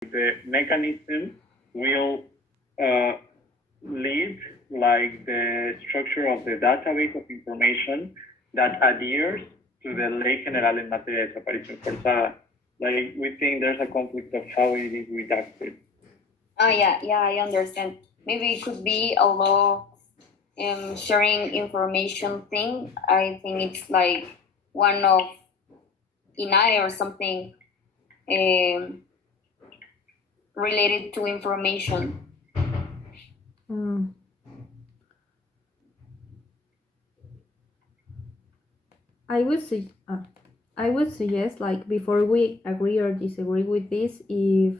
the mechanism will uh, lead like the structure of the database of information that adheres to the Ley General en materia de desaparición forzada. Like we think there's a conflict of how it is redacted. Yeah, I understand. Maybe it could be a law sharing information thing. I think it's like one of INAE or something related to information. I would suggest, like, before we agree or disagree with this, if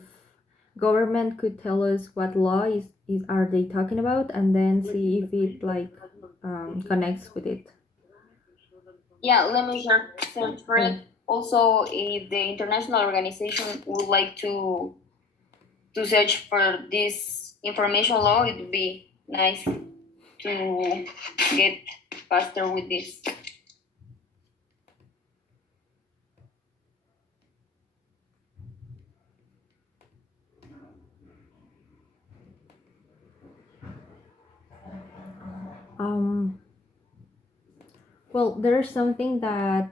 government could tell us what law is are they talking about, and then see if it like connects with it. Yeah, let me search for it. Also, if the international organization would like to search for this information law, it would be nice to get faster with this. Well, there's something that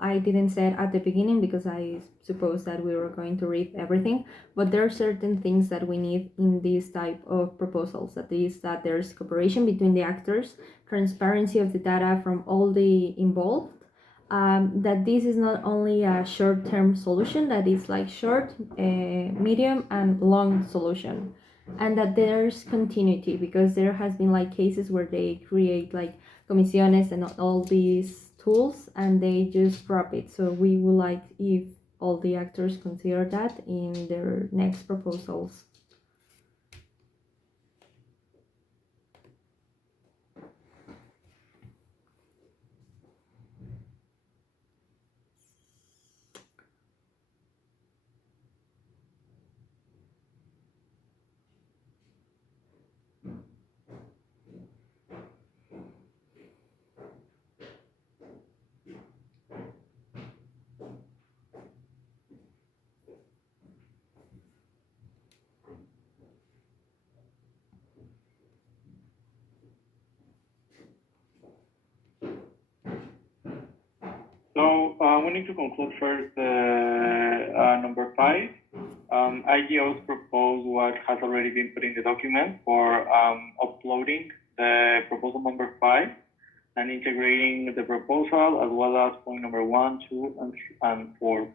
I didn't say at the beginning because I suppose that we were going to read everything, but there are certain things that we need in this type of proposals. That is, that there's cooperation between the actors, transparency of the data from all the involved, that this is not only a short-term solution, that it's like short, medium, and long solution, and that there's continuity, because there has been like cases where they create like comisiones and all these tools and they just drop it. So we would like if all the actors consider that in their next proposals. So we need to conclude first number 5. IGOs propose what has already been put in the document for uploading the proposal number 5 and integrating the proposal as well as point number 1, 2, and 4.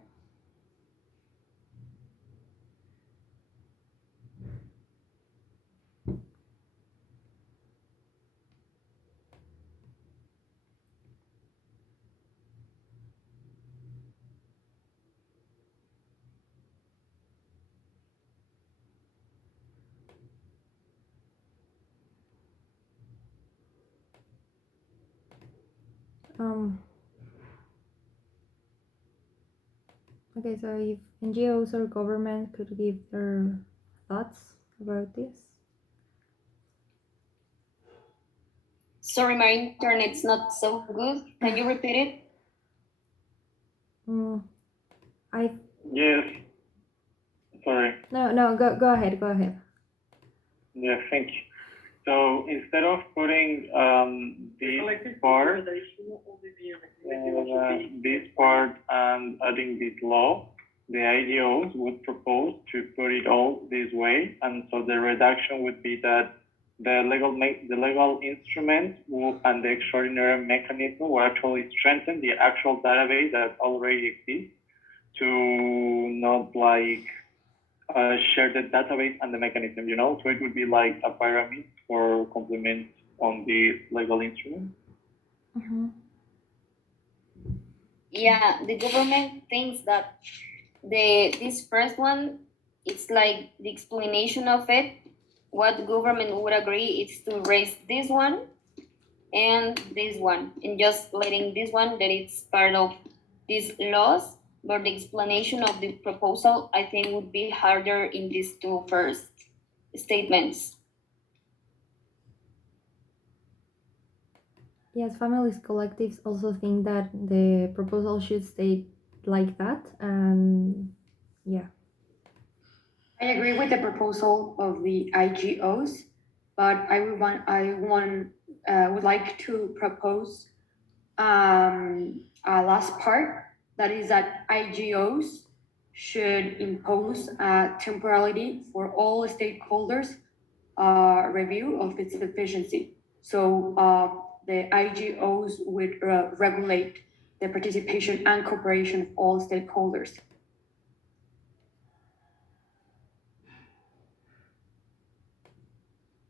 Okay, so if NGOs or government could give their thoughts about this. Sorry, my internet's not so good. Can you repeat it? Yes. Sorry. No, go ahead. Yeah, thank you. So instead of putting this part and adding this law, the IDOs would propose to put it all this way, and so the reduction would be that the legal instrument and the extraordinary mechanism will actually strengthen the actual database that already exists to not like share the database and the mechanism, so it would be like a pyramid for complement on the legal instrument. Yeah, the government thinks that this first one, it's like the explanation of it. What the government would agree is to raise this one and just letting this one that it's part of these laws. But the explanation of the proposal, I think, would be harder in these two first statements. Yes, families collectives also think that the proposal should stay like that, and yeah. I agree with the proposal of the IGOs, but would like to propose a last part, that is that IGOs should impose temporality for all stakeholders review of its efficiency. So the IGOs would regulate the participation and cooperation of all stakeholders.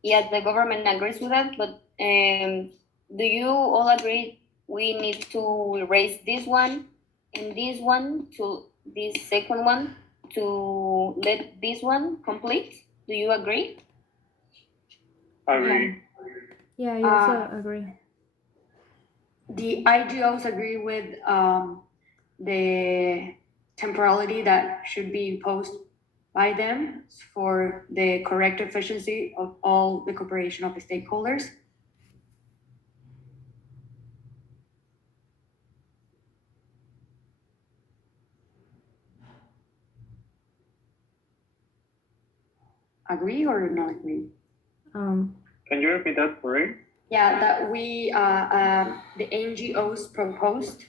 Yes, the government agrees with that, but do you all agree we need to erase this one and this one to this second one to let this one complete? Do you agree? Agree. Yeah, I also agree. The IGOs agree with the temporality that should be imposed by them for the correct efficiency of all the cooperation of the stakeholders. Agree or not agree? Can you repeat that, sorry? Yeah, that we the NGOs proposed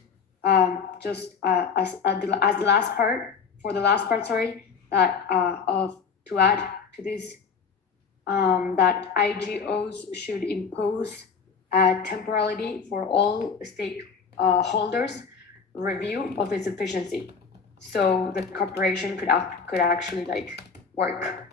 just as the last part, for the last part, sorry, that of to add to this, that IGOs should impose temporality for all stakeholders review of its efficiency, so the corporation could actually like work.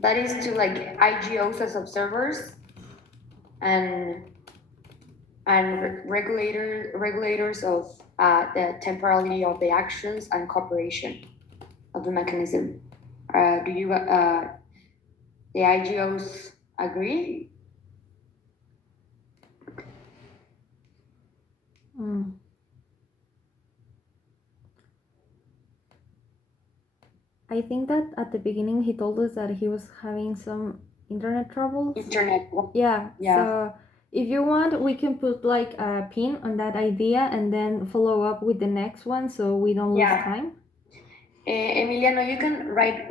That is to like IGOs as observers and regulators of the temporality of the actions and cooperation of the mechanism. Do you the IGOs agree? I think that at the beginning he told us that he was having some internet troubles. Yeah. So if you want, we can put like a pin on that idea and then follow up with the next one so we don't lose time. Emiliano, you can write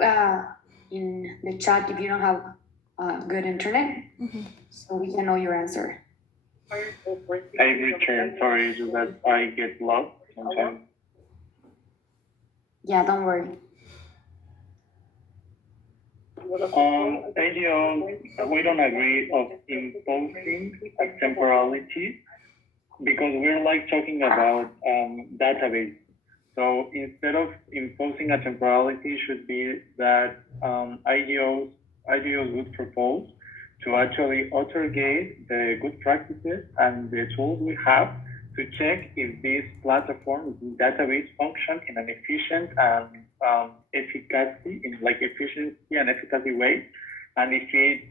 in the chat if you don't have good internet, so we can know your answer. I return, sorry, so that I get lost sometimes. Yeah, don't worry. IDO, we don't agree of imposing a temporality because we're like talking about database. So instead of imposing a temporality, should be that IDOs would propose to actually authorgate the good practices and the tools we have to check if this platform, this database function in an efficient and efficiency and efficacy way. And if it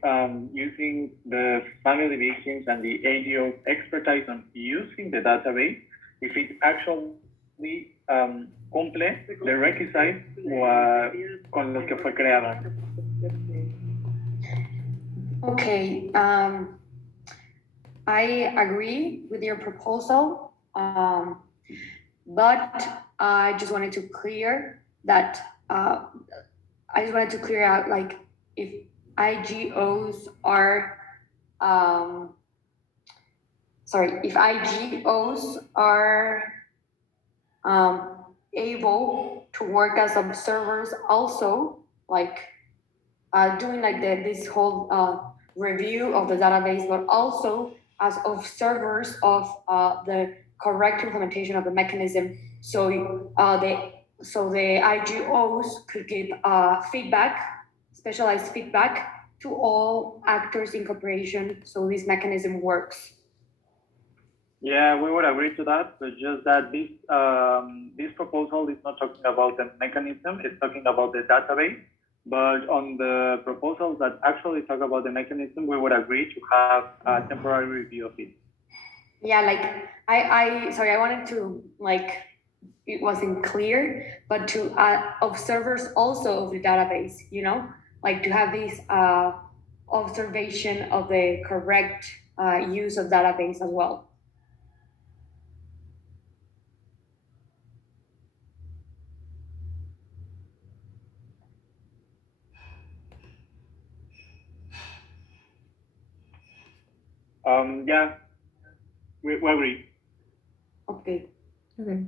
using the family victims and the ADO's expertise on using the database, if it actually cumple the requisites con los que fue creada. Okay, I agree with your proposal, but I just wanted to clear that I just wanted to clear out like if IGOs are if IGOs are able to work as observers also, like doing like this whole review of the database, but also as observers of the correct implementation of the mechanism. So the IGOs could give feedback, specialized feedback to all actors in cooperation, so this mechanism works. Yeah, we would agree to that, but just that this proposal is not talking about the mechanism, it's talking about the database. But on the proposals that actually talk about the mechanism, we would agree to have a temporary review of it. Yeah, like I wanted to like, it wasn't clear, but to observers also of the database, you know, like to have this observation of the correct use of database as well. Yeah, we agree. Okay. Okay.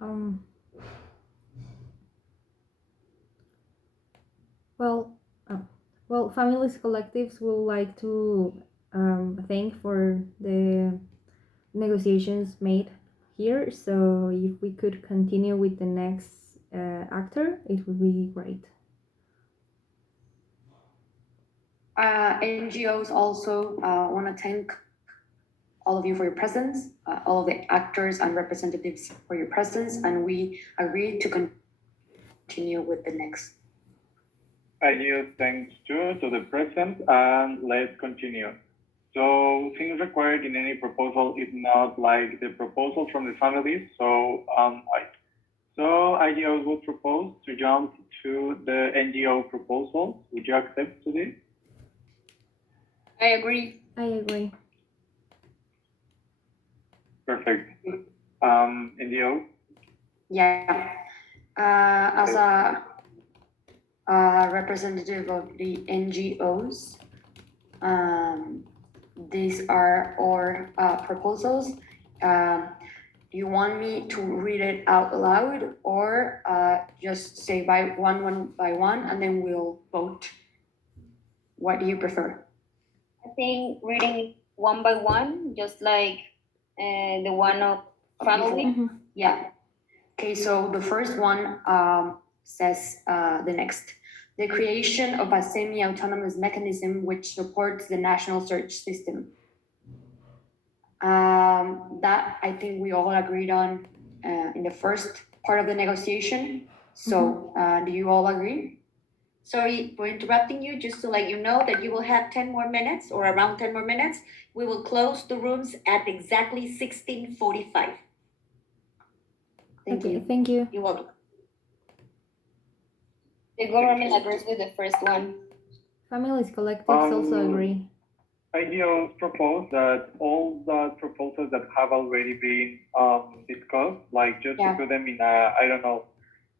Um, well, families collectives would like to thank for the negotiations made here. So if we could continue with the next actor, it would be great. NGOs also want to thank all of you for your presence, all of the actors and representatives for your presence, and we agree to continue with the next. I give thanks to the present, and let's continue. So things required in any proposal is not like the proposal from the families. So IDO would propose to jump to the NGO proposal. Would you accept to this? I agree. I agree. Perfect. NGO? Yeah. As a representative of the NGOs, these are our proposals. Do you want me to read it out loud or just say one by one and then we'll vote? What do you prefer? I think reading one by one, just like the one of family. Mhm. Yeah. Okay, so the first one says the next. The creation of a semi-autonomous mechanism which supports the national search system. That I think we all agreed on in the first part of the negotiation. So do you all agree? Sorry for interrupting you, just to let you know that you will have 10 more minutes or around 10 more minutes. We will close the rooms at exactly 16:45. Thank Okay, you. thank you. You're welcome. The government agrees with the first one. Families collectives also agree. IDO proposed that all the proposals that have already been discussed, like just to put them in a, I don't know,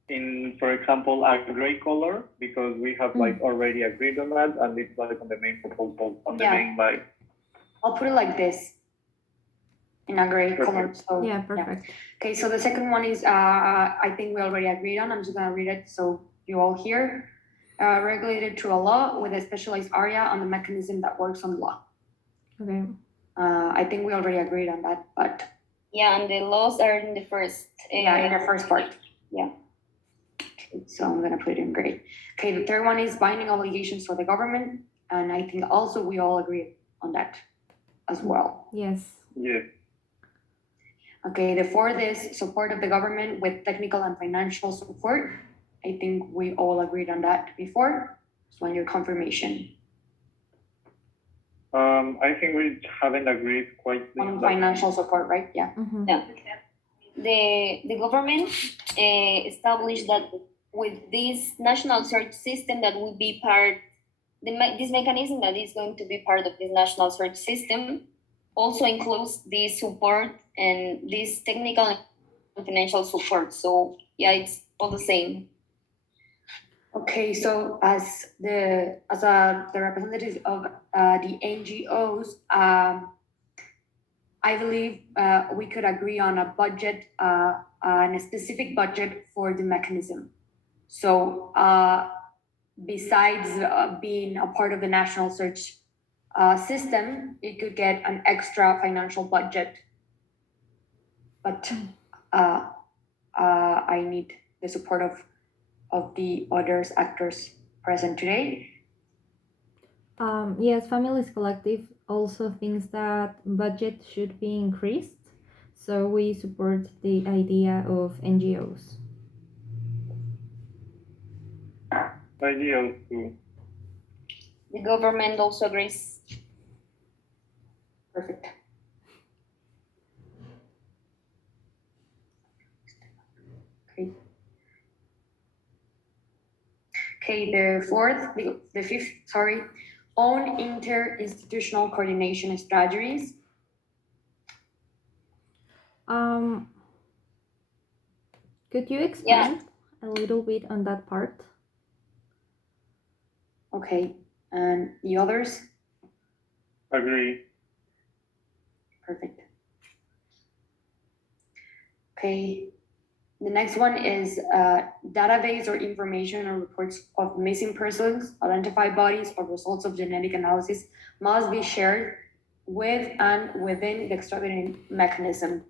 in, for example, a gray color, because we have like already agreed on that, and it's like on the main proposal, on the main like. I'll put it like this, in a gray color. So Yeah, perfect. Okay, so the second one is I think we already agreed on. I'm just gonna read it so you all hear. Regulated through a law with a specialized area on the mechanism that works on law. Okay. I think we already agreed on that, but Yeah, and the laws are in the first. in the first part. Yeah. So I'm gonna put it in gray. Okay, the third one is binding obligations for the government, and I think also we all agree on that as well. Yes. Yes. Okay, the fourth is support of the government with technical and financial support. I think we all agreed on that before. So on your confirmation. I think we haven't agreed quite On financial support, right? Yeah. Yeah. The government established that with this national search system that will be part, this mechanism that is going to be part of this national search system also includes this support and this technical and financial support. So yeah, it's all the same. Okay, so as the representative of the NGOs, I believe we could agree on a budget, and a specific budget for the mechanism. So besides being a part of the national search system, it could get an extra financial budget. But I need the support of the others actors present today. Yes, Families Collective also thinks that budget should be increased, so we support the idea of NGOs. IDO too. The government also agrees. Perfect. Okay. Okay, the fifth, sorry, own inter-institutional coordination strategies. Could you expand a little bit on that part? Okay, and the others? Agree. Perfect. Okay, the next one is database or information or reports of missing persons, identified bodies, or results of genetic analysis must be shared with and within the extraditing mechanism.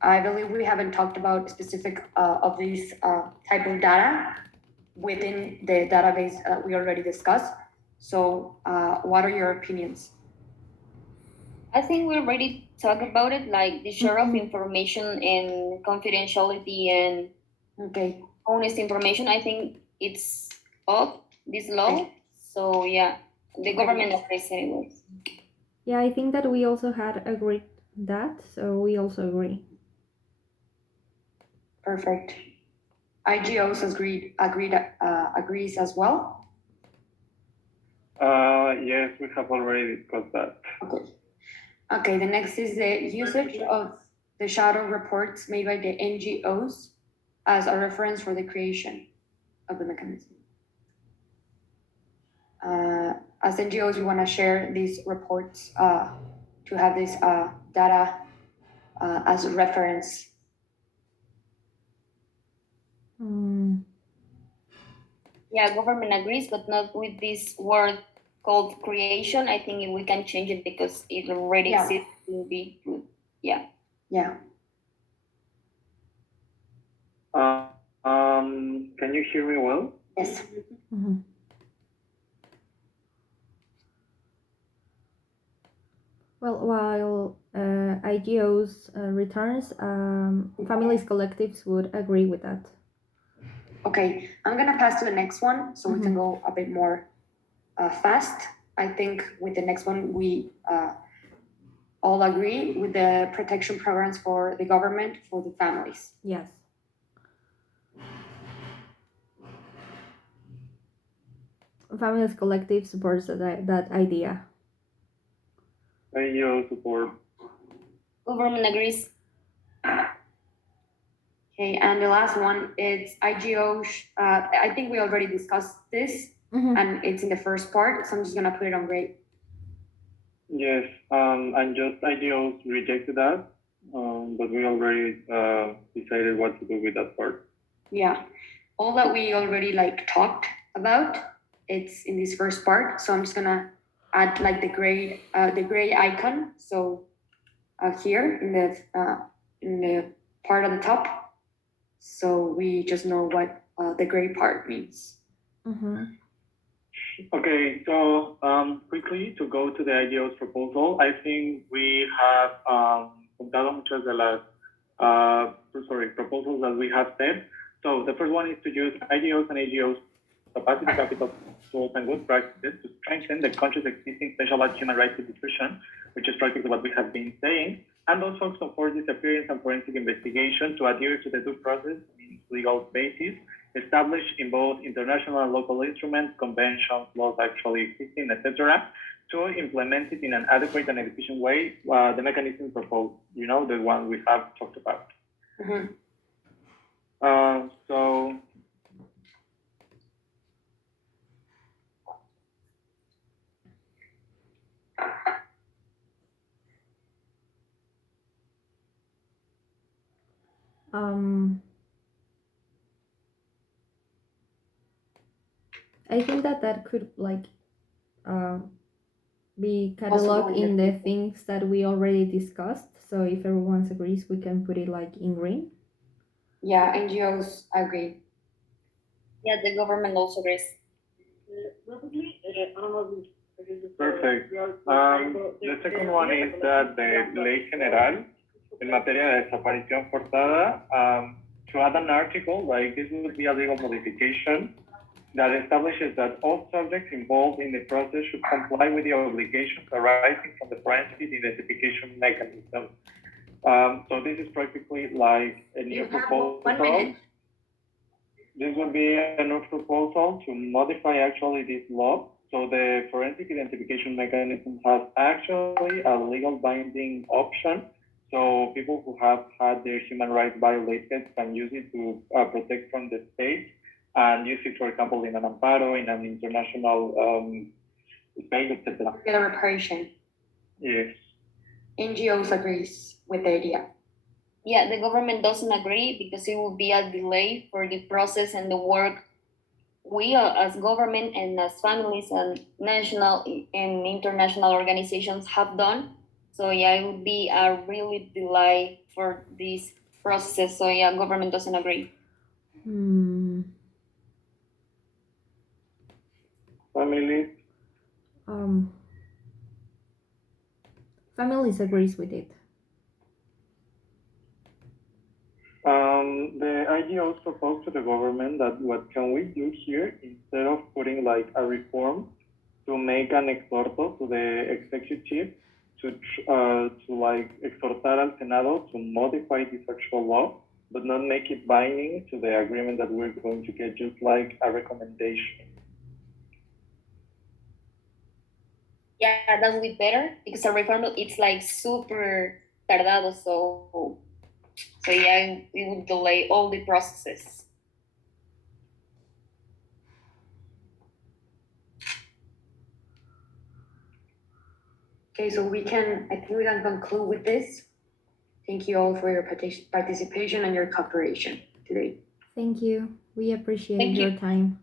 I believe we haven't talked about specific of these type of data within the database we already discussed. So what are your opinions? I think we already talked about it, like the share of information and confidentiality and Okay, honest information. I think it's of this law. So yeah, the government agrees anyways. Yeah, I think that we also had agreed that, so we also agree. perfect. IGOs agrees as well. Yes, we have already discussed that. Okay. Okay, the next is the usage of the shadow reports made by the NGOs as a reference for the creation of the mechanism. As NGOs, we want to share these reports to have this data as a reference. Yeah, government agrees, but not with this word called creation. I think we can change it because it already exists in the yeah. Yeah. Can you hear me well? Yes. Well, while IGOs returns, families collectives would agree with that. Okay, I'm gonna pass to the next one so we can go a bit more fast. I think with the next one we all agree with the protection programs for the government for the families. Yes. Families collective supports that idea. IGO support. Government agrees. Okay, and the last one is IGO. I think we already discussed this, and it's in the first part, so I'm just gonna put it on gray. Yes, and just IGOs rejected that, but we already decided what to do with that part. Yeah, all that we already like talked about, it's in this first part. So I'm just gonna add like the gray icon. So here in the part on the top, so we just know what the gray part means. Okay, so quickly to go to the IGO's proposal, I think we have juntado muchas de las proposals that we have said. So the first one is to use IGOs and AGOs capacity capital tools and good practices to strengthen the country's existing specialized human rights institution, which is practically what we have been saying, and also support disappearance and forensic investigation to adhere to the due process in legal basis established in both international and local instruments, conventions, laws actually existing, etc., to implement it in an adequate and efficient way, the mechanism proposed, the one we have talked about. So I think that could be cataloged in the things that we already discussed. So if everyone agrees, we can put it like in green. Yeah, NGOs agree. Yeah, the government also agrees. Perfect. The second one is that the Ley General en materia de desaparición forzada, to add an article, like this would be a legal modification that establishes that all subjects involved in the process should comply with the obligations arising from the forensic identification mechanism. So this is practically like a new proposal. 1 minute. this would be a new proposal to modify actually this law. So the forensic identification mechanism has actually a legal binding option. So people who have had their human rights violated can use it to protect from the state and use it, for example, in an amparo, in an international space, etc. Get a reparation. Yes. NGOs agrees with the idea. Yeah, the government doesn't agree because it will be a delay for the process and the work we as government and as families and national and international organizations have done. So yeah, it would be a really delay for this process. So yeah, government doesn't agree. Families. Families agrees with it. The IGOs proposed to the government that what can we do here instead of putting like a reform to make an exhorto to the executive to like exhortar al Senado to modify this actual law, but not make it binding to the agreement that we're going to get, just like a recommendation. Yeah, that would be better because a referendum it's like super tardado. So yeah, it would delay all the processes. Okay, so I think we can conclude with this. Thank you all for your participation and your cooperation today. Thank you. We appreciate Thank your you. time.